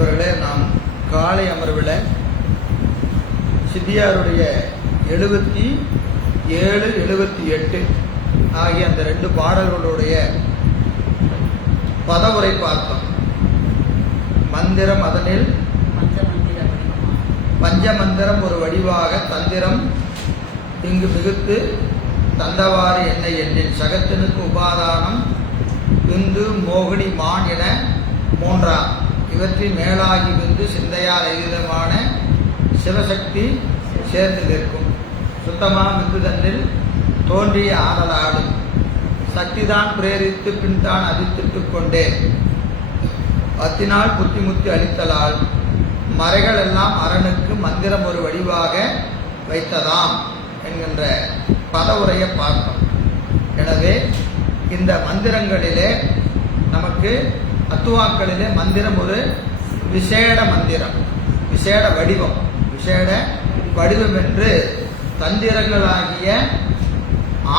நண்பர்களே, நாம் காலை அமர்வில் சித்தியாருடைய 77, 78 ஆகிய அந்த 2 பாடல்களுடைய பதவுரை பார்த்தோம். மந்திரம் அதனில் பஞ்சமந்திரம் ஒரு வடிவாக தந்திரம் இங்கு மிகுத்து தந்தவாறு என்னை எண்ணின் சகத்தினுக்கு உபாதானம் விந்து மோகினி மான் என 3 இவற்றில் மேலாகி விந்து சிந்தையால் எதிரமான சிவசக்தி சேர்ந்து நிற்கும். சுத்தமாக விந்து தன்னில் தோன்றிய ஆடலாடும் சக்திதான் பிரேரித்து பின்தான் அதிர்த்திட்டு கொண்டே அத்தினால் புத்திமுத்தி அளித்தலால் மறைகள் எல்லாம் அரணுக்கு மந்திரம் ஒரு வடிவாக வைத்ததாம் என்கின்ற பதவுரையை பார்த்தோம். எனவே இந்த மந்திரங்களிலே நமக்கு அத்துவாக்களிலே மந்திரம் ஒரு விசேட மந்திரம், விசேட வடிவம் என்று தந்திரங்களாகிய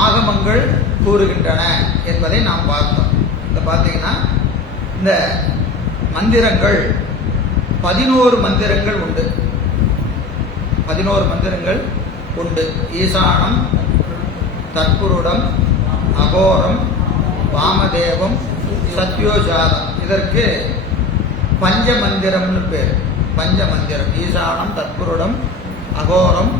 ஆகமங்கள் கூறுகின்றன என்பதை நாம் பார்த்தோம். இந்த பார்த்தீங்கன்னா இந்த மந்திரங்கள் 11 மந்திரங்கள் உண்டு. 11 மந்திரங்கள் உண்டு. ஈசானம், தற்புருடம், அகோரம், வாமதேவம், சத்யோஜாதம். இதற்கு பஞ்சமந்திரம்னு பேர். பஞ்சமந்திரம் ஈசானம், தற்புருடம், அகோரம்,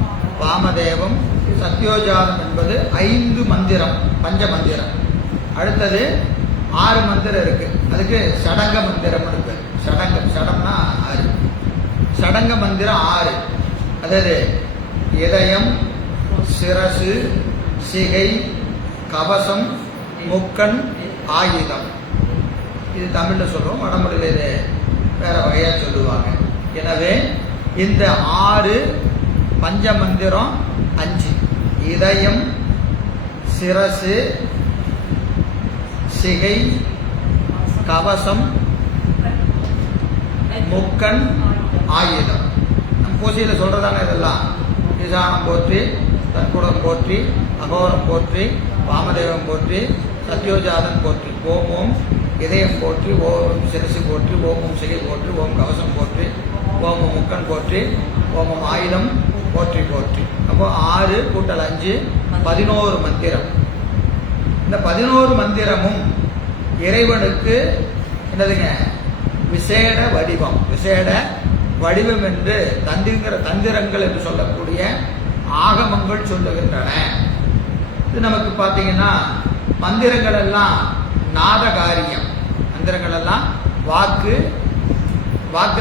வாமதேவம், சத்யோஜாதம் என்பது 5 மந்திரம், பஞ்சமந்திரம். அடுத்தது 6 மந்திரம் இருக்கு. அதுக்கு சடங்க மந்திரம்னு பேர். சடம்னா 6. சடங்க மந்திரம் 6. அதாவது இதயம், சிரசு, சிகை, கவசம், முக்கண், ஆயுதம். இது தமிழ்ல சொல்றோம், வடமொழியில இது வேற வகையா சொல்லுவாங்க. எனவே இந்த 6 பஞ்சமந்திரம் 5. இதயம், சிரசு, சிகை, கவசம், முக்கண், ஆயுதம். நம் பூசையில சொல்றதாங்க இதெல்லாம். ஈசானம் போற்றி, தற்புடம் போற்றி, அகோரம் போற்றி, வாமதேவம் போற்றி, சத்யோஜாதன் போற்றி, ஓம் ஓம் இதயம் போற்றி, ஓம் சிரசு போற்றி, ஓம் ஓம் சிகை போற்றி, ஓம் கவசம் போற்றி, ஓம் ஓம் முக்கண் போற்றி, ஓம் ஓம் ஆயுதம் போற்றி போற்றி. அப்போ 6 கூட்டல் 5 11 மந்திரம். இந்த 11 மந்திரமும் இறைவனுக்கு என்னதுங்க? விசேட வடிவம் என்று தந்திரங்கள் என்று சொல்லக்கூடிய ஆகமங்கள் சொல்லுகின்றன. இது நமக்கு பார்த்தீங்கன்னா மந்திரங்கள் எல்லாம் நாத காரியம். மந்திரங்கள் எல்லாம் வாக்கு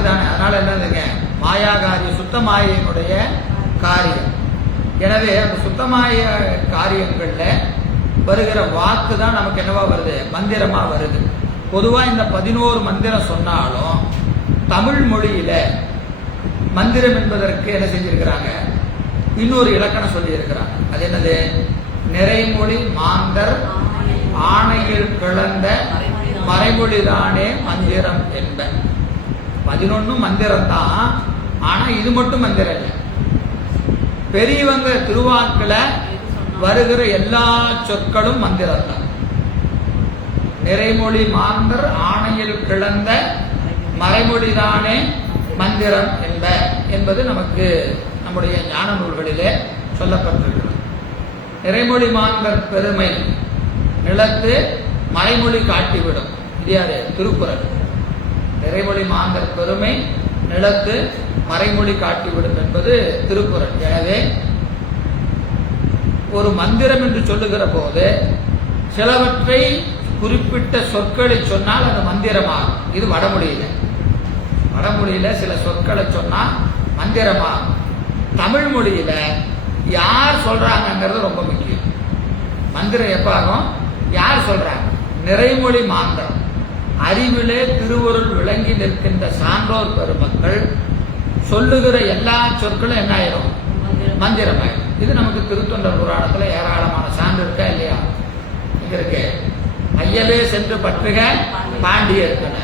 தானே. அதனால என்னதுங்க? மாயாகாரியம், சுத்தமாயினுடைய காரியம். எனவே அந்த சுத்தமாய காரியங்கள்ல வருகிற வாக்கு தான் நமக்கு என்னவா வருது? மந்திரமா வருது. பொதுவா இந்த 11 மந்திரம் சொன்னாலும் தமிழ் மொழியில மந்திரம் என்பதற்கு என்ன செஞ்சிருக்கிறாங்க? இன்னொரு இலக்கணம் சொல்லி இருக்கிறாங்க. அது என்னது? நிறைமொழி மாந்தர் ஆணையில் கிளந்த மறைமொழிதானே மந்திரம் என்ப. 11 மந்திரம் தான். ஆனா இது மட்டும் மந்திரம் இல்லை. பெரியவங்க திருவாக்குல வருகிற எல்லா சொற்களும் மந்திரம் தான். நிறைமொழி மாந்தர் ஆணையில் கிளந்த மறைமொழிதானே மந்திரம் என்பது நமக்கு நம்முடைய ஞான நூல்களிலே சொல்லப்பட்டிருக்கிறது. நிறைமொழி மாந்தர் பெருமை நிலத்து மறைமொழி காட்டிவிடும். இது யாரு? திருக்குறள். நிறைமொழி மாந்தர் பெருமை நிலத்து மறைமொழி காட்டிவிடும் என்பது திருக்குறள். எனவே ஒரு மந்திரம் என்று சொல்லுகிற போது சிலவற்றை குறிப்பிட்ட சொற்களை சொன்னால் அது மந்திரமாகும். இது வடமொழியில சில சொற்களை சொன்னால் மந்திரமாகும். தமிழ் மொழியில யார் சொல்றாங்கிறது ரொம்ப முக்கியம். மந்திரம் எப்ப ஆகும்? யார் சொல்றாங்க? நிறைமொழி மாந்தரம். அறிவிலே திருவருள் விளங்கி நிற்கின்ற சான்றோர் பெருமக்கள் சொல்லுகிற எல்லா சொற்களும் என்ன ஆயிரும்? மந்திரமாயிரும். இது நமக்கு திருத்தொண்டர் புராணத்துல ஏராளமான சான்று இருக்கா இல்லையா? இங்க இருக்கு. ஐயவே சென்று பற்றுக பாண்டியர்கன.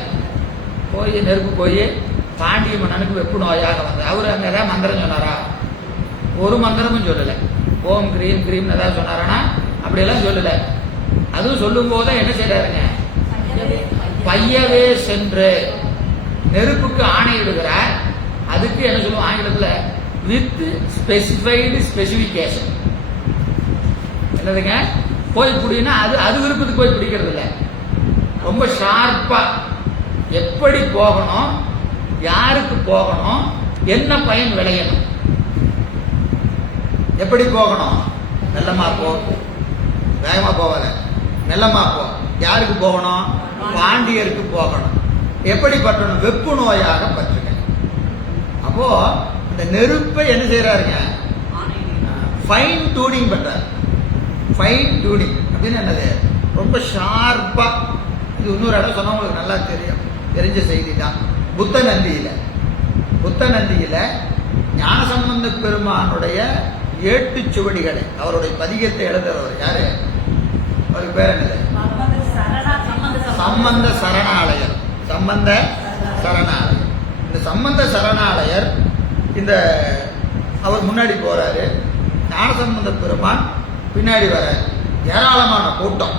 போய் நெருப்பு போய் பாண்டிய மன்னனுக்கு வெப்பு நோயாக வந்தது. அவரு அங்க ஏதாவது மந்திரம் சொன்னாரா? ஒரு மந்திரமும் சொல்லல. ஓம் கிரீம் கிரீம் ஏதாவது சொன்னாரானா? அப்படியெல்லாம் சொல்லல. அதுவும் சொல்லும் போது என்ன செய்யறாருங்க? பையவே சென்று நெருப்புக்கு ஆணையிடுகிறார். அதுக்கு என்ன சொல்லுவோம் ஆங்கிலத்தில், வித் ஸ்பெசிஃபைடு ஸ்பெசிபிகேஷன். என்னதுங்க, போய் பிடினா அது விருப்பத்துக்கு போய் பிடிக்கிறது இல்லை, ரொம்ப ஷார்ப்பா எப்படி போகணும், யாருக்கு போகணும், என்ன பயன் விளையணும், எப்படி போகணும், மெல்லமா போ, வேகமா போவாத, மெல்லமா போ, யாருக்கு போகணும், பாண்டியருக்கு போகணும், எப்படி பற்றணும், வெப்பு நோயாக பற்றுங்க. அப்போ இந்த நெருப்பை என்ன செய்யறாருங்க, ஃபைன் டியூனிங் பண்றாரு. ஃபைன் டியூனிங் அப்படின்னு என்னது, ரொம்ப ஷார்ப்பா. இது இன்னொரு இடம் சொன்னா உங்களுக்கு நல்லா தெரிஞ்ச செய்தி தான். புத்தநந்தியில ஞானசம்பந்த பெருமானுடைய ஏட்டுச்சுவடிகளை, அவருடைய பதிகத்தை எழுதுறவர் யாரு, அவருக்கு பேர் என்னது, சம்பந்த சரணாலயர். இந்த சம்பந்த சரணாலயர் இந்த அவர் முன்னாடி போறாரு, ஞானசம்பந்த பெருமான் பின்னாடி வராரு. ஏராளமான கூட்டம்,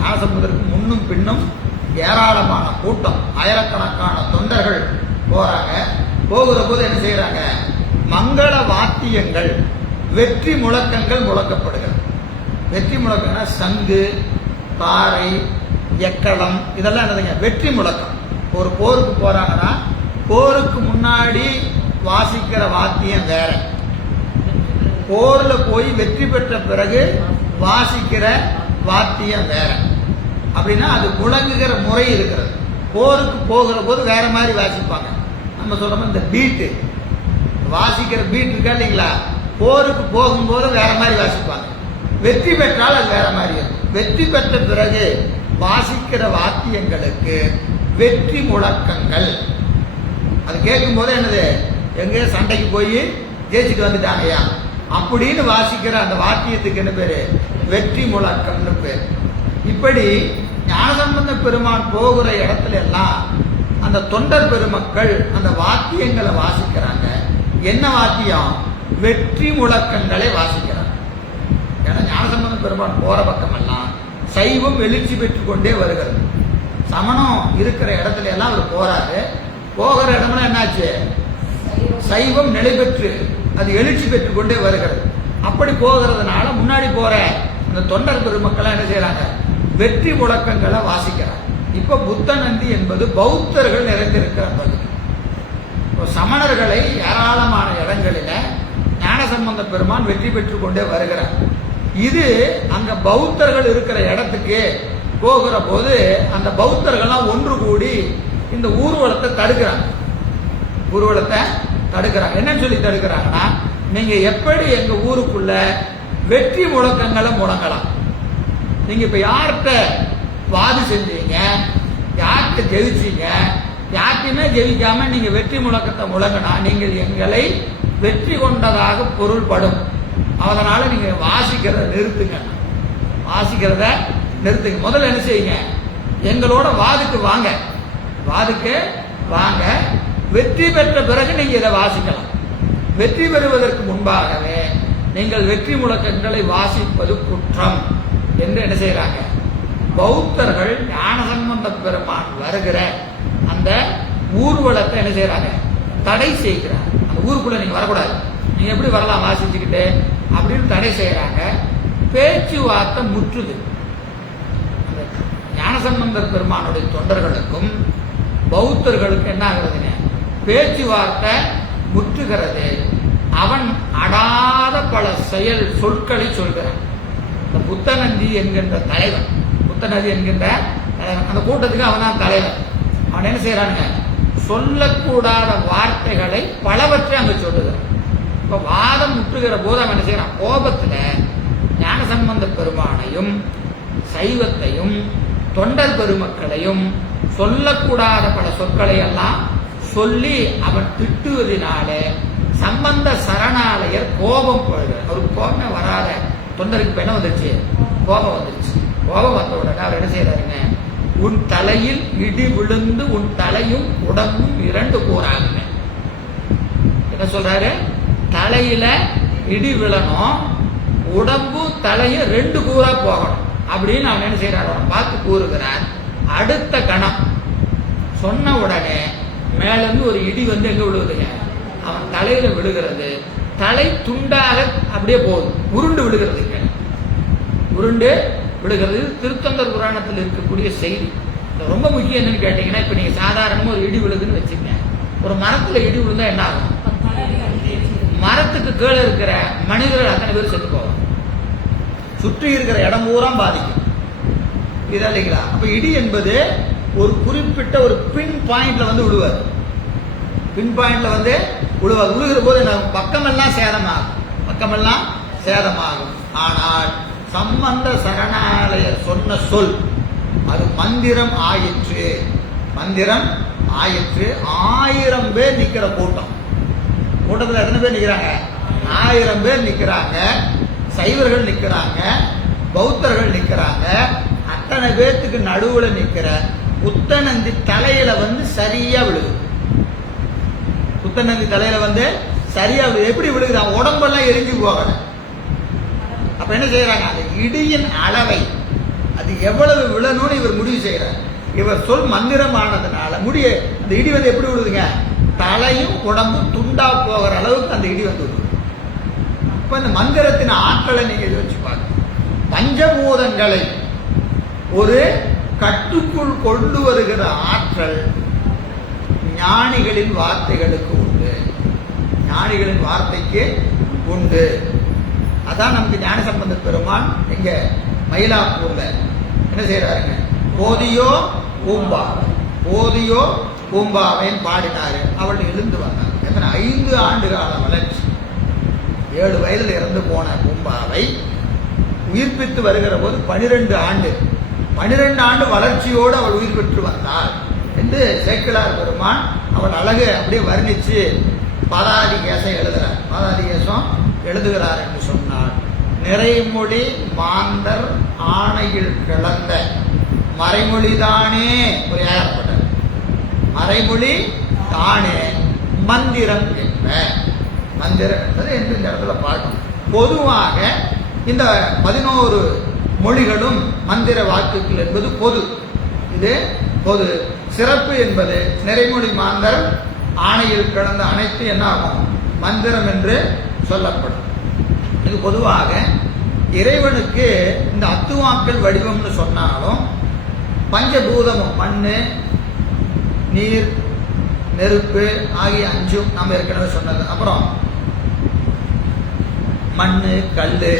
ஞானசம்பந்தருக்கு முன்னும் பின்னும் ஏராளமான கூட்டம், ஆயிரக்கணக்கான தொண்டர்கள் போறாங்க. போகிற போது என்ன செய்யறாங்க, மங்கள வாத்தியங்கள், வெற்றி முழக்கங்கள் முழக்கப்படுகிறது. வெற்றி முழக்கம்னா சங்கு, தாரை, எக்களம், இதெல்லாம் என்னதுங்க, வெற்றி முழக்கம். ஒரு போருக்கு போறாங்கன்னா போருக்கு முன்னாடி வாசிக்கிற வாத்தியம் வேற, போர்ல போய் வெற்றி பெற்ற பிறகு வாசிக்கிற வாத்தியம் வேற. அப்படின்னா அது முழங்குகிற முறை இருக்கிறது. போருக்கு போகிற போது வேற மாதிரி வாசிப்பாங்க. நம்ம சொல்றோம் இந்த பீட்டு, வாசிக்கிற பீட் இருக்கா இல்லைங்களா, போருக்கு போகும்போது வேற மாதிரி வாசிப்பாங்க. வெற்றி பெற்றால் அது வேற மாதிரி இருக்கும். வெற்றி பெற்ற பிறகு வாசிக்கிற வாத்தியங்களுக்கு வெற்றி முழக்கங்கள். அது கேட்கும் போது என்னது, எங்க சண்டைக்கு போய் ஜெயிச்சுட்டு வந்துட்டாங்கயா அப்படின்னு வாசிக்கிற அந்த வாத்தியத்துக்கு என்ன பேரு, வெற்றி முழக்கம்னு பேர். இப்படி ஞானசம்பந்த பெருமான் போகிற இடத்துல எல்லாம் அந்த தொண்டர் பெருமக்கள் அந்த வாத்தியங்களை வாசிக்கிறாங்க. என்ன வாத்தியம், வெற்றி முழக்கங்களை வாசிக்கிறாங்க. ஏன்னா ஞானசம்பந்த பெருமான் போற பக்கம் எல்லாம் சைவம் எழுச்சி பெற்றுக் கொண்டே வருகிறது. சமணம் இருக்கிற இடத்துல எல்லாம் அவர் போறாரு. போகிற இடம்லாம் என்னாச்சு, சைவம் நிலை பெற்று அது எழுச்சி பெற்றுக் கொண்டே வருகிறது. அப்படி போகிறதுனால முன்னாடி போற அந்த தொண்டர் பெருமக்கள் என்ன செய்யறாங்க, வெற்றி முழக்கங்களை வாசிக்கிறாங்க. இப்ப புத்தநந்தி என்பது பௌத்தர்கள் நிறைந்திருக்கிற பகுதி. சமணர்களை ஏராளமான இடங்களில ஞானசம்பந்த பெருமான் வெற்றி பெற்றுக் கொண்டே வருகிறார். இது அங்க பௌத்தர்கள் இருக்கிற இடத்துக்கு போகிற போது அந்த பௌத்தர்கள்லாம் ஒன்று கூடி இந்த ஊர்வலத்தை தடுக்கிறாங்க. என்னன்னு சொல்லி தடுக்கிறாங்கன்னா, நீங்க எப்படி எங்க ஊருக்குள்ள வெற்றி முழக்கங்களை முழங்கலாம், நீங்க இப்ப யார்கிட்ட வாது செஞ்சீங்க, யார்கிட்ட ஜெயிச்சீங்க, யார்கிட்டயுமே ஜெயிக்காம நீங்க வெற்றி முழக்கத்தை முழங்கினா நீங்கள் எங்களை வெற்றி கொண்டதாக பொருள்படும். அதனால நீங்க வாசிக்கிறத நிறுத்துங்க. முதல்ல என்ன செய்யுங்க, எங்களோட வாதுக்கு வாங்க, வெற்றி பெற்ற பிறகு நீங்க இதை வாசிக்கலாம். வெற்றி பெறுவதற்கு முன்பாகவே நீங்கள் வெற்றி முழக்கங்களை வாசிப்பது குற்றம் என்று என்ன செய்யறாங்க, பௌத்தர்கள் ஞானசம்பந்த பெருமான் வருகிற அந்த ஊர்வலத்தை என்ன செய்யறாங்க, தடை செய்கிறாங்க. அந்த ஊருக்குள்ள நீங்க வரக்கூடாது, நீங்க எப்படி வரலாம் வாசிச்சுக்கிட்டு அப்படின்னு தடை செய்யறாங்க. பேச்சுவார்த்தை முற்றுது. ஞானசம்பந்தர் பெருமானுடைய தொண்டர்களுக்கும் பௌத்தர்களுக்கு என்ன ஆகுறதுங்க, பேச்சுவார்த்தை முற்றுகிறது. அவன் அடாத பல சொற்களை சொல்கிறான். இந்த புத்தநந்தி என்கின்ற தலைவன், அந்த கூட்டத்துக்கு அவன் தான் தலைவன். அவன் என்ன செய்யறானுங்க, சொல்லக்கூடாத வார்த்தைகளை பலவற்றை அங்க சொல்லுகிறான். இப்ப வாதம் முற்றுகிற போது அவன் என்ன செய்யறான், கோபத்துல ஞானசம்பந்த பெருமானையும் சைவத்தையும் தொண்டர் பெருமக்களையும் சொல்லக்கூடாத பல சொற்களை எல்லாம் சொல்லி அவன் திட்டுவதனாலே சம்பந்த சரணாலயர் கோபம் போயிடுறார். அவருக்கு கோபமே வராத தொண்டருக்கு என்ன வந்துருச்சு, கோபம் வந்துருச்சு. கோபம் வந்த உடனே அவர் என்ன செய்யறாருங்க, உன் தலையில் இடி விழுந்து உன் தலையும் உடம்பும் 2 கூறாகுங்க. என்ன சொல்றாரு, தலையில இடி விழணும், உடம்பு தலையும் 2 கூறா போகணும் அப்படின்னு அவன் என்ன செய்யறாரு, அவனை பார்த்து கூறுகிறார். அடுத்த கணம் சொன்ன உடனே மேலேருந்து ஒரு இடி வந்து எங்கே விழுகுதுங்க, அவன் தலையில் விழுகிறது. தலை துண்டாக அப்படியே போகுது, உருண்டு விழுகிறதுங்க, உருண்டு விழுகிறது. திருத்தொண்டர் புராணத்தில் இருக்கக்கூடிய செய்தி ரொம்ப முக்கியம். என்னன்னு கேட்டீங்கன்னா, இப்போ நீங்கள் சாதாரணமாக ஒரு இடி விழுதுன்னு வச்சுக்கங்க. ஒரு மரத்தில் இடி விழுந்தா என்ன ஆகும்? மரத்துக்கு கீழே இருக்கிற மனிதர்கள் அத்தனை பேர் செத்து போவாங்க. சுற்றி இருக்கிற இடம் பூரா பாதிக்கும். இதா இல்லைங்களா? அப்ப இடி என்பது ஒரு குறிப்பிட்ட ஒரு பின் பாயிண்ட்ல வந்து விழுவார். பின் பாயிண்ட்ல வந்து விழுவார். விழுகிற போது பக்கமெல்லாம் சேதமாகும், பக்கமெல்லாம் சேதமாகும். ஆனால் சம்பந்த சரணாலயர் சொன்ன சொல் அது மந்திரம் ஆயிற்று, மந்திரம் ஆயிற்று. 1000 பேர் நிக்கிற கூட்டம். கூட்டத்தில் எத்தனை பேர் நிக்கிறாங்க? 1000 பேர் நிக்கிறாங்க. சைவர்கள் நிக்கிறாங்க, பௌத்தர்கள் நிக்கிறாங்க. அத்தனை பேர்த்துக்கு நடுவுல நிக்கிற புத்தநந்தி தலையில வந்து சரியா விழுது. புத்தநந்தி தலையில வந்து சரியா விழுது. எப்படி விழுகுது? உடம்பெல்லாம் எரிஞ்சு போகல. அப்ப என்ன செய்யறாங்க? அந்த இடியின் அளவை அது எவ்வளவு விழணும்னு இவர் முடிவு செய்யறார். இவர் சொல் மந்திரமானதுனால அந்த இடி வந்து எப்படி விழுதுங்க? தலையும் உடம்பு துண்டா போகிற அளவுக்கு அந்த இடி வந்து விழுது. இப்ப இந்த மந்திரத்தின் ஆற்றலை நீங்க யோசிச்சு பாருங்க. பஞ்சபூதங்களை ஒரு கட்டுக்குள் கொண்டு வருகிற ஆற்றல் ஞானிகளின் வார்த்தைகளுக்கு உண்டு, ஞானிகளின் வார்த்தைக்கு உண்டு. அதான் நமக்கு ஞானசம்பந்த பெருமான் எங்க மயிலாப்பூர்ல என்ன செய்யறாருங்க? போதியோ பூம்பாவை, போதியோ பூம்பாவைன்னு பாடினாரு. அவள் எழுந்து வந்தார். எத்தனை 5 ஆண்டு கால வளர்ச்சி. 7 வயதில் இறந்து போன பூம்பாவை உயிர்ப்பித்து வருகிற போது 12 ஆண்டு, 12 ஆண்டு வளர்ச்சியோடு அவள் உயிர் பெற்று வந்தாள் என்று சேக்கிழார் பெருமான் அவள் அழகு அப்படியே வர்ணிச்சு பாதாதி கேசம் எழுதுறார். பாதாதி கேசம் எழுதுகிறார் என்று சொன்னார். நிறைமொழி மாந்தர் ஆணையில் கிளந்த மறைமொழிதானே ஒரு ஏற்பட்டது. மறைமொழி தானே மந்திரம் என்ப. மந்திரம் என்பது என்று இந்த இடத்துல பார்க்கணும். பொதுவாக இந்த 11 மொழிகளும் மந்திர வாக்குகள் என்பது பொது. இது பொது. சிறப்பு என்பது நிறைமொழி மாந்தர் ஆணையில் கிடந்த அனைத்து என்ன ஆகும்? மந்திரம் என்று சொல்லப்படும். இது பொதுவாக இறைவனுக்கு இந்த அத்துவாக்கள் வடிவம்னு சொன்னாலும் பஞ்சபூதமும் மண்ணு, நீர், நெருப்பு ஆகிய 5 நாம் ஏற்கனவே சொன்னது. அப்புறம் மண்ணு, கல்லு,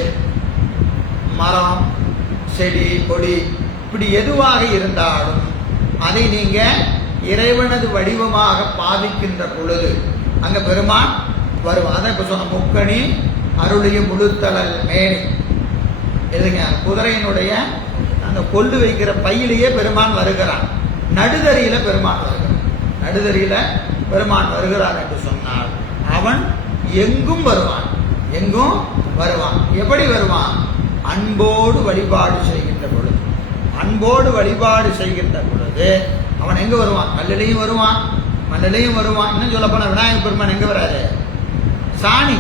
மரம், செடி, கொடி, இப்படி எதுவாக இருந்தாலும் அதை நீங்க இறைவனது வடிவமாக பாவிக்கின்ற பொழுது அங்க பெருமான் வருவான். அதான் இப்ப சொன்ன முக்கணி அருளிய முழுத்தளல் மேனி எதுங்க? குதிரையினுடைய அந்த கொண்டு வைக்கிற பையிலேயே பெருமான் வருகிறான். நடுதறியில பெருமான் வருகிறான். நடுதறியில பெருமான் வருகிறான் என்று சொன்னால் அவன் எங்கும் வருவான், எங்கும் வருவான். எப்படி வருவான்? அன்போடு வழிபாடு செய்கின்ற பொழுது, அன்போடு வழிபாடு செய்கின்ற பொழுது அவன் எங்க வருவான்? கல்லிலையும் வருவான், மண்ணிலையும் வருவான். இன்னும் சொல்ல போன விநாயகர் பெருமான் எங்க வராது? சாணி,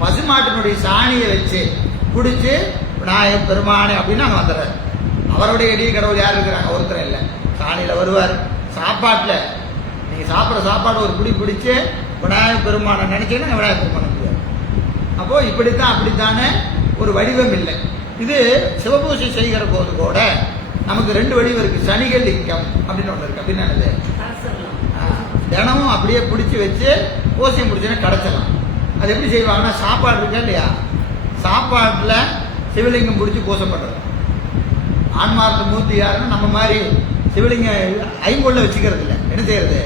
பசுமாட்டினுடைய சாணியை வச்சு குடிச்சு விநாயகர் பெருமானே அப்படின்னு அங்க வந்துடுறாரு. அவருடைய இடிய கடவுள் யார் இருக்கிறாங்க? ஒருத்தர் இல்லை. சாணியில வருவார். சாப்பாட்டுல நீங்க சாப்பிட்ற சாப்பாடு ஒரு குடி பிடிச்சு விநாயகர் பெருமானை நினைச்சீங்கன்னா விநாயகர் பெருமானை முடியாது. அப்போ இப்படித்தான் அப்படித்தானே ஒரு வடிவம் இல்லை. இது சிவபூஜை செய்கிற போது கூட நமக்கு 2 வடிவம் இருக்கு. சனிகள் லிங்கம் அப்படின்னு ஒன்று இருக்கு. அப்படின்னு என்னது? தினமும் அப்படியே பிடிச்சி வச்சு பூசை முடிச்சுன்னா கிடைச்சலாம். அது எப்படி செய்வாங்கன்னா, சாப்பாடு இருக்கா இல்லையா, சாப்பாட்டுல சிவலிங்கம் பிடிச்சி பூசை பண்றது. ஆன்மார்த்த மூர்த்தி யாருன்னா நம்ம மாதிரி சிவலிங்க ஐங்கொள்ள வச்சுக்கிறது இல்லை. என்ன செய்யறது?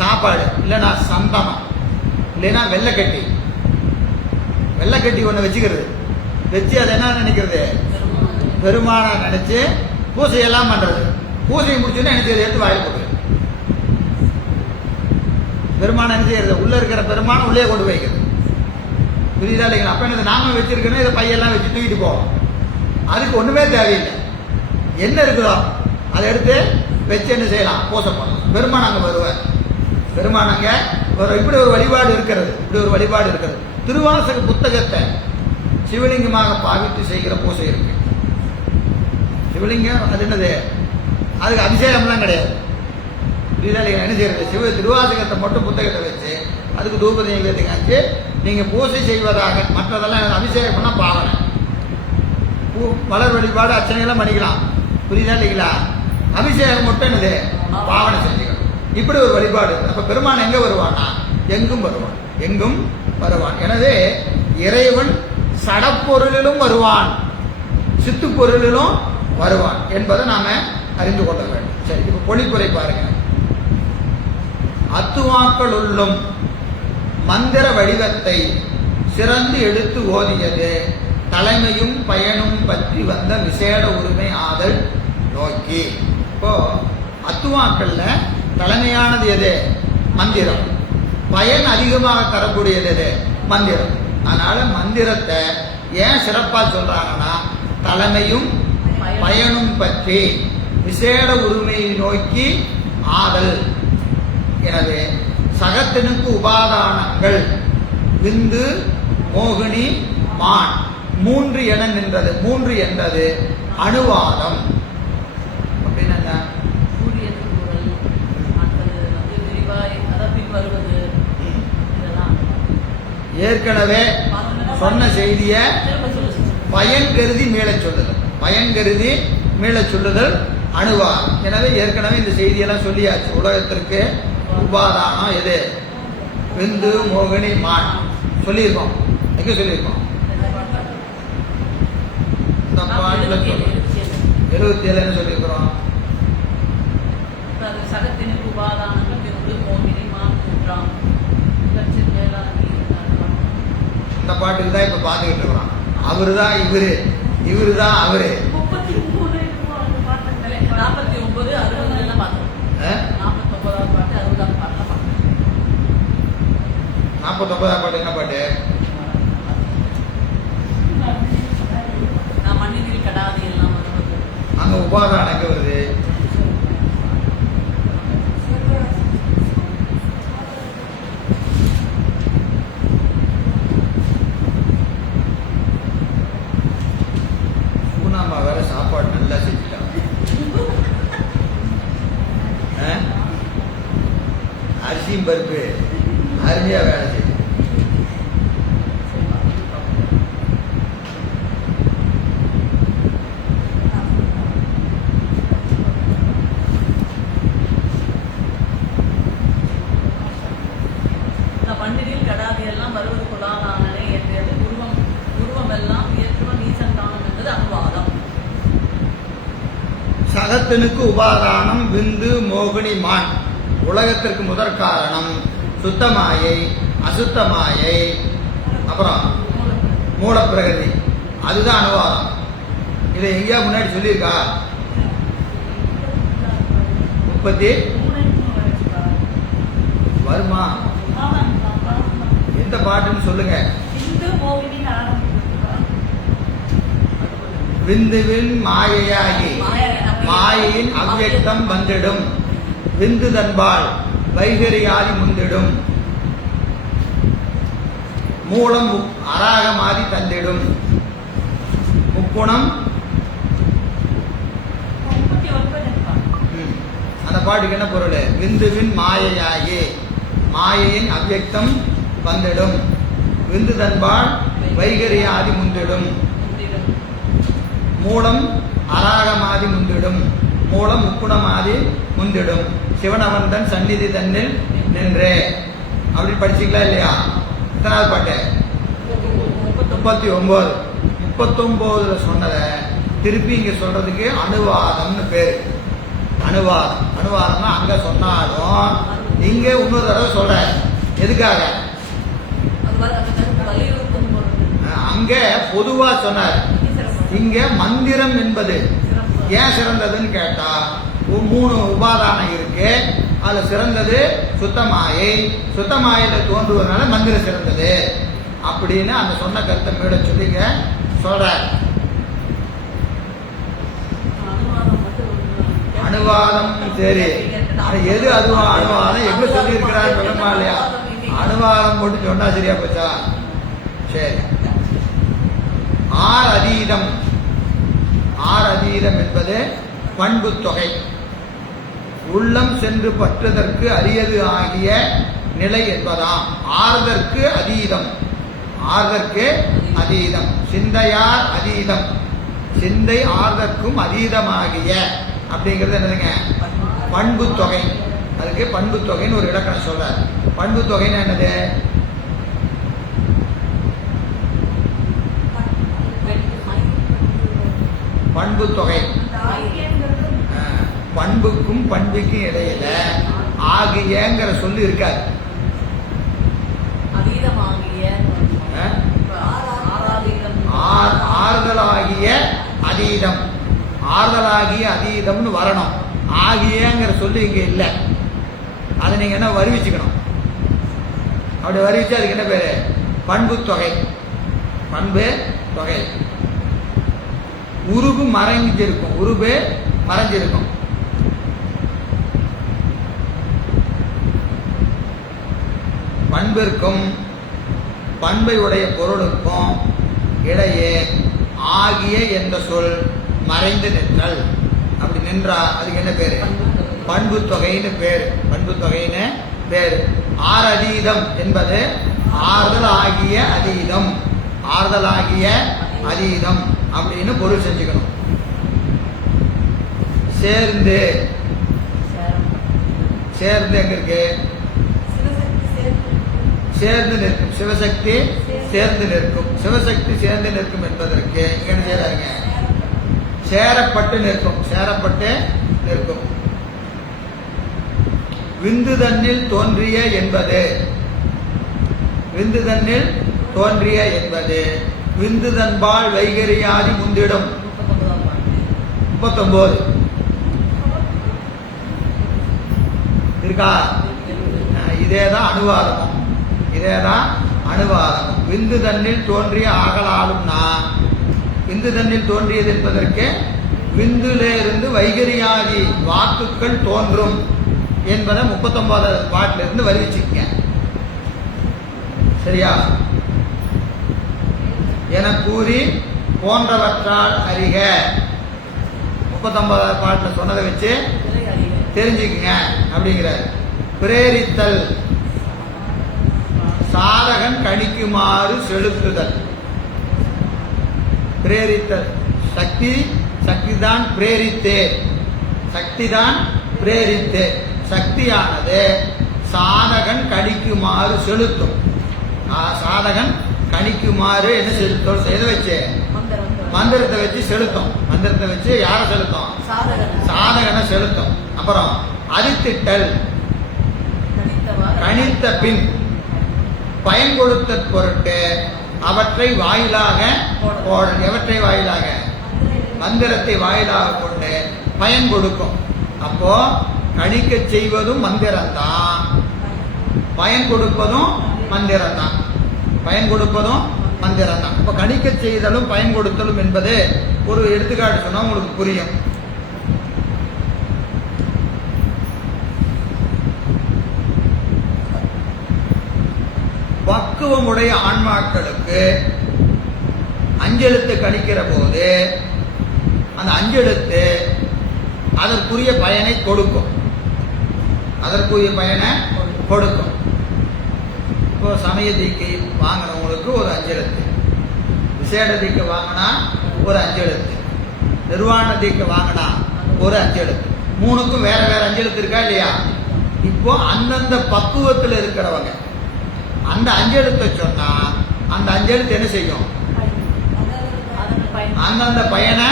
சாப்பாடு இல்லைன்னா சந்தனம் இல்லைன்னா வெள்ளைக்கட்டி, வெள்ளைக்கட்டி ஒன்று வச்சுக்கிறது. வச்சு அதை என்ன நினைக்கிறது? பெருமானை நினைச்சு பூசையெல்லாம் பண்றது. பூசையை முடிச்சுன்னா என்ன செய்யறது? எடுத்து வாயில் போடுறது. பெருமானை என்ன செய்யறது? உள்ள இருக்கிற பெருமானை உள்ளே கொண்டு வைக்கிறது. புரியுதா இல்லைங்களா? அப்ப என்ன நாம வச்சிருக்கணும், இதை பையெல்லாம் வச்சு தூக்கிட்டு போவோம். அதுக்கு ஒண்ணுமே தேவையில்லை. என்ன இருக்குதோ அதை எடுத்து வச்சு என்ன செய்யலாம்? பூசை பண்ணலாம். பெருமான் அங்க வருவார். பெருமான் அங்க இப்படி ஒரு வழிபாடு இருக்கிறது. இப்படி ஒரு வழிபாடு இருக்கிறது. திருவாசக புத்தகத்தை சிவலிங்கமாக பாவித்து செய்கிற பூசை இருக்கு. சிவலிங்கம் அது என்னது? அதுக்கு அபிஷேகம்லாம் கிடையாது. புரியுதா இல்லையா? என்ன செய்யறது? திருவாசகத்தை மட்டும் புத்தகத்தை வச்சு அதுக்கு தூப நைவேத்தியம் காய்ச்சி நீங்கள் பூசை செய்வதாக, மற்றதெல்லாம் எனக்கு அபிஷேகம் பண்ணால் பாவனை, மலர் வழிபாடு அர்ச்சனைகள்லாம் பண்ணிக்கலாம். புரியுதா இல்லைங்களா? அபிஷேகம் மட்டும் என்னது? பாவனை செஞ்சுக்கணும். இப்படி ஒரு வழிபாடு. அப்போ பெருமான் எங்கே வருவானா? எங்கும் வருவான், எங்கும் வருவான். எனவே இறைவன் சடப்பொருளிலும் வருவான், சித்து பொருளிலும் வருவான் என்பதை நாம அறிந்து கொள்ள வேண்டும். சரி, இப்ப பொழிப்புரை பாருங்க. அத்துவாக்கள் உள்ளும் மந்திர வடிவத்தை சிறந்து எடுத்து ஓதியது தலைமையும் பயனும் பற்றி வந்த விசேட உரிமை ஆதல் நோக்கி. இப்போ அத்துவாக்கள்ல தலைமையானது எது? மந்திரம். பயன் அதிகமாக தரக்கூடியது எது? மந்திரம். அதனால மந்திரத்தை ஏன் சிறப்பா சொல்றாங்கன்னா, தலைமையும் பயனும் பற்றி விசேட உரிமையை நோக்கி ஆதல். எனவே சகத்தினுக்கு உபாதானங்கள் விந்து மோகினி மான் 3 என நின்றது. 3 என்றது அணுவாதம். அப்படின்னு என்ன? ஏற்கனவே சொன்ன செய்திய பயன் கருதி மீளச் சொல்லுதல், பயன் கருதி மீளச் சொல்லுதல் அணுவாதம். எனவே ஏற்கனவே இந்த செய்தியெல்லாம் சொல்லியாச்சு. உலகத்திற்கு உபாதானம் எது? விந்து மோகினி மான் சொல்லியிருக்கோம். எங்க சொல்லியிருக்கோம்? இந்த பாட்டுல 77 சொல்லியிருக்கிறோம். சகத்தினுக்கு உபாதானங்கள் விந்து மோகினி மான் மூன்றாம். இந்த பாட்டுக்கு தான் இப்ப பாத்துக்கிட்டு இருக்கிறோம். அவரு தான் இவரு, இவரு தான் அவரு. 49, 60 பார்த்தோம். 49வது பாட்டு, 60வது பாட்டு பார்த்தோம். 49வது பாட்டு என்ன பாட்டு? நான் மண்ணில் கடாது எல்லாம் வருவது. அங்க உபாதானம் எங்க வருது? வேற சாப்பாடு நல்லா செஞ்சுட்டாங்க. அரிசியும் பருப்பு அருமையா வேலை செய்யும். பண்டிகையில் கடாதி எல்லாம் வருவது கொள்ளாதானே என்றது உருவம் எல்லாம் ஏற்றுவன் ஈசன் தானம் என்பது அனுவாதம். சகத்தினுக்கு உபாதானம் விந்து மோகினி மான். உலகத்திற்கு முதற் காரணம் சுத்தமாயை, அசுத்தமாயை, அப்புறம் மூலப்பிரகதி. அதுதான் அனுவாதம். இதை எங்கேயா முன்னாடி சொல்லியிருக்கா? 30 வருமா? எந்த பாட்டுன்னு சொல்லுங்க. விந்துவின் மாயையாகி மாயையின் அவ்யக்தம் வந்திடும், விந்து தன்பால் வைகரியாதி முந்திடும், மூலம் அராகமாதி தந்திடும், முக்குணம். அந்த பாட்டுக்கு என்ன பொருள்? விந்துவின் மாயையாகி மாயையின் அவ்யக்தம் வந்திடும், விந்து தன்பால் வைகரியாதி முந்திடும், மூலம் அராகமாதி முந்திடும், மூலம் முக்குணமாதி முந்திடும், சிவனவந்தன் சந்நிதி தன்னில் நின்றே. அப்படி படிச்சுக்கலாம் இல்லையா? எத்தனாவது பாட்டு? 39. 39 சொன்னதை திருப்பி இங்க சொல்றதுக்கு அனுவாதம்னு பேரு. அனுவாதம். அனுவாதம்னா அங்க சொன்னாலும் இங்க இன்னொரு தடவை சொல்ற. எதுக்காக? அங்க பொதுவா சொன்னார். இங்க மந்திரம் என்பது ஏன் சிறந்ததுன்னு கேட்டா, 3 உபாதானம் இருக்கு. அதுல சிறந்தது சுத்தமாயை. சுத்தமாயில தோன்றுவதனால மந்திரம் சிறந்தது அப்படின்னு அந்த சொன்ன கருத்தை மேட சொல்லிங்க சொல்ற. அனுவாதம் சரி, எது அதுவா அனுவாதம் எங்க சொல்லி இருக்கிறார் சொல்லுமா இல்லையா? அனுவாதம் போட்டு சொன்னா சரியா போச்சா? சரி. ஆர் அதீதம். ஆர் அதீதம் என்பது பண்பு தொகை. உள்ளம் சென்று பற்றுதற்கு அரியது ஆகிய நிலை என்பதாம். ஆர்தற்கு அதீதம், ஆர்தற்கு அதீதம், சிந்தையார் அதீதம், சிந்தை ஆர்தற்கும் அதீதமாகிய அப்படிங்கிறது என்னதுங்க? பண்பு தொகை. அதுக்கு பண்பு தொகைன்னு ஒரு இலக்கணம் சொல்றார். பண்பு தொகைன்னு என்னது? பண்பு தொகை பண்புக்கும் பண்புக்கும் இடையில ஆகியங்கிற சொல்லு இருக்காது. ஆறுதலாகிய அதீதம், ஆறுதலாகிய அதீதம்னு வரணும். ஆகியங்கிற சொல்லு இங்க இல்லை. அதை நீங்க என்ன வருவிச்சுக்கணும். அப்படி வருவிச்சு அதுக்கு என்ன பேரு? பண்பு தொகை. பண்பு தொகை. உருபு மறைஞ்சிருக்கும், உருபு மறைஞ்சிருக்கும். பண்பிற்கும் பண்பை உடைய பொருளுக்கும் இடையே ஆகிய என்ற சொல் மறைந்து நிற்றல். அப்படி நின்றா அதுக்கு என்ன பேரு? பண்பு தொகைன்னு பேரு. பண்பு தொகைன்னு பேரு. ஆர் அதீதம் என்பது ஆறுதல் ஆகிய அதீதம், ஆறுதல் ஆகிய அதீதம் அப்படின்னு பொருள் செஞ்சுக்கணும். சேர்ந்து, சேர்ந்து எங்க இருக்கு? சேர்ந்து நிற்கும். சிவசக்தி சேர்ந்து நிற்கும். சிவசக்தி சேர்ந்து நிற்கும் என்பதற்கு என்ன செய்யறாங்க? சேரப்பட்டு நிற்கும், சேரப்பட்டு நிற்கும். விந்து தன்னில் தோன்றிய என்பது, விந்து தன்னில் தோன்றிய என்பது விந்து தன்பால் வைகரியாதி முந்திடும். 39 இருக்கா? இதேதான் அனுவாதமும், இதேதான் அனுவாதமும். விந்து தன்னில் தோன்றிய ஆகலாலும்னா, விந்து தன்னில் தோன்றியது என்பதற்கு விந்துலிருந்து வைகரியாதி வாக்குகள் தோன்றும் என்பதை 39வது பாட்டிலிருந்து வருவிச்சுக்க. சரியா? என கூறி போன்றவற்றால் அறிக. 39வது பாட்டில் சொன்னதை வச்சு தெரிஞ்சுக்குங்க அப்படிங்கிறார். பிரேரித்தல், சாதகன் கணிக்குமாறு செலுத்துதல். பிரேரித்தல், சக்தி, சக்திதான் பிரேரித்தே, சக்திதான் பிரேரித்தே. சக்தியானது சாதகன் கணிக்குமாறு செலுத்தும். சாதகன் கணிக்குமாறு என்ன செலுத்தும்? எதை வச்சு? மந்திரத்தை வச்சு செலுத்தும். மந்திரத்தை வச்சு யாரை செலுத்தும்? சாதகனை செலுத்தும். அப்புறம் அதித்திட்டல், கணித்த பின் பயன் கொடுத்த பொருட்டு அவற்றை வாயிலாக, எவற்றை வாயிலாக? மந்திரத்தை வாயிலாக கொண்டு பயன் கொடுக்கும். அப்போ கணிக்க செய்வதும் மந்திரம்தான், பயன் கொடுப்பதும் மந்திரம்தான், பயன் கொடுப்பதும் மந்திரம்தான். இப்ப கணிக்க செய்தலும் பயன் கொடுத்தலும் என்பது ஒரு எடுத்துக்காட்டு சொன்னா உங்களுக்கு புரியும். பக்குவமுடைய ஆன்மாக்களுக்கு அஞ்செழுத்து கணிக்கிற போது அந்த அஞ்செழுத்து அதற்குரிய பயனை கொடுக்கும், அதற்குரிய பயனை கொடுக்கும். இப்போ சமய தீக்கை வாங்கினவங்களுக்கு ஒரு அஞ்செழுத்து, விசேட தீக்கை வாங்கினா ஒரு அஞ்செழுத்து, நிர்வாண தீக்கை வாங்கினா ஒரு அஞ்செழுத்து. மூணுக்கும் வேற வேற அஞ்செழுத்து இருக்கா இல்லையா? இப்போ அந்தந்த பக்குவத்தில் இருக்கிறவங்க அந்த அஞ்செழுத்தை சொன்னா அந்த அஞ்செழுத்து என்ன செய்யும்? அந்தந்த பயனை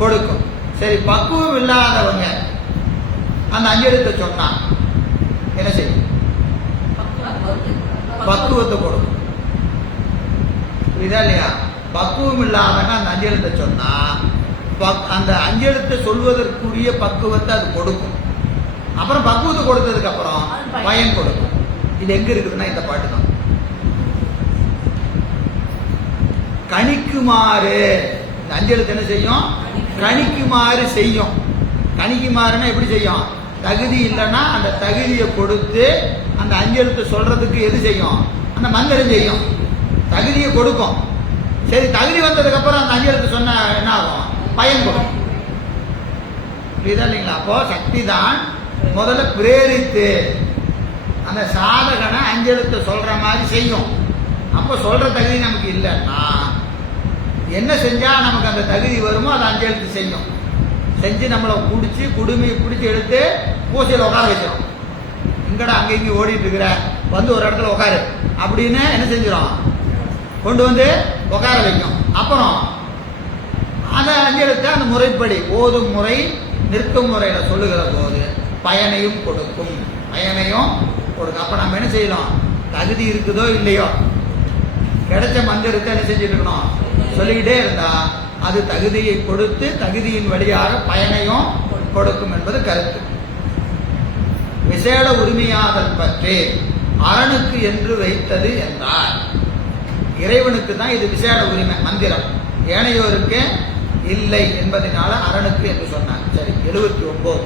கொடுக்கும். சரி, பக்குவம் இல்லாதவங்க அந்த அஞ்செழுத்தை சொன்னா என்ன செய்யும்? பக்குவத்தை கொடுக்கும். புரியுதா இல்லையா? பக்குவம் இல்லாதவங்க அந்த அஞ்செழுத்தை சொன்னா அந்த அஞ்செழுத்தை சொல்வதற்குரிய பக்குவத்தை அது கொடுக்கும். அப்புறம் பக்குவத்தை கொடுத்ததுக்கு அப்புறம் பயன் கொடுக்கும். இது எங்க இருக்குதுன்னா இந்த பாட்டு தான். கணிக்குமாறு, இந்த அஞ்செழுத்து என்ன செய்யும்? கணிக்குமாறு செய்யும். கணிக்குமாறுன்னா எப்படி செய்யும்? தகுதி இல்லைன்னா அந்த தகுதியை கொடுத்து அந்த அஞ்செழுத்து சொல்றதுக்கு எது செய்யும்? அந்த மந்திரம் செய்யும், தகுதியை கொடுக்கும். சரி, தகுதி வந்ததுக்கு அப்புறம் அந்த அஞ்செழுத்து சொன்ன என்ன ஆகும்? பயன் கொடுக்கும். புரியுதா இல்லைங்களா? அப்போ சக்தி தான் முதல்ல பிரேரித்து அந்த சாதகனை அஞ்செழுத்து சொல்ற மாதிரி செய்யும். அப்ப சொல்ற தகுதி நமக்கு இல்லைன்னா என்ன செஞ்சா நமக்கு அந்த தகுதி வருமோ அதை அஞ்செழுத்து செய்யும். செஞ்சு நம்மளை பிடிச்சி குடுமையை பிடிச்சி எடுத்து பூசையில் உட்கார வைக்கிறோம். இங்கடா அங்கே இங்கே ஓடிட்டு இருக்கிற வந்து ஒரு இடத்துல உட்காரு அப்படின்னு என்ன செஞ்சிடும், கொண்டு வந்து உட்கார வைக்கும். அப்புறம் அதை அஞ்செழுத்து அந்த முறைப்படி ஓதும் முறை நிற்கும் முறையில சொல்லுகிற போது பயனையும் கொடுக்கும். அப்ப நம்ம என்ன செய்யலாம், தகுதி இருக்குதோ இல்லையோ கிடைச்ச மந்திரத்தை என்ன செஞ்சுட்டு இருக்கணும், சொல்லிக்கிட்டே இருந்தா அது தகுதியை கொடுத்து தகுதியின் வழியாக பயனையும் கொடுக்கும் என்பது கருத்து. விசேட உரிமையாதல் பற்றி அரணுக்கு என்று வைத்தது என்றார். இறைவனுக்கு தான் இது விசேட உரிமை மந்திரம், ஏனையோருக்கு இல்லை என்பதனால அரணுக்கு என்று சொன்னார். சரி, 79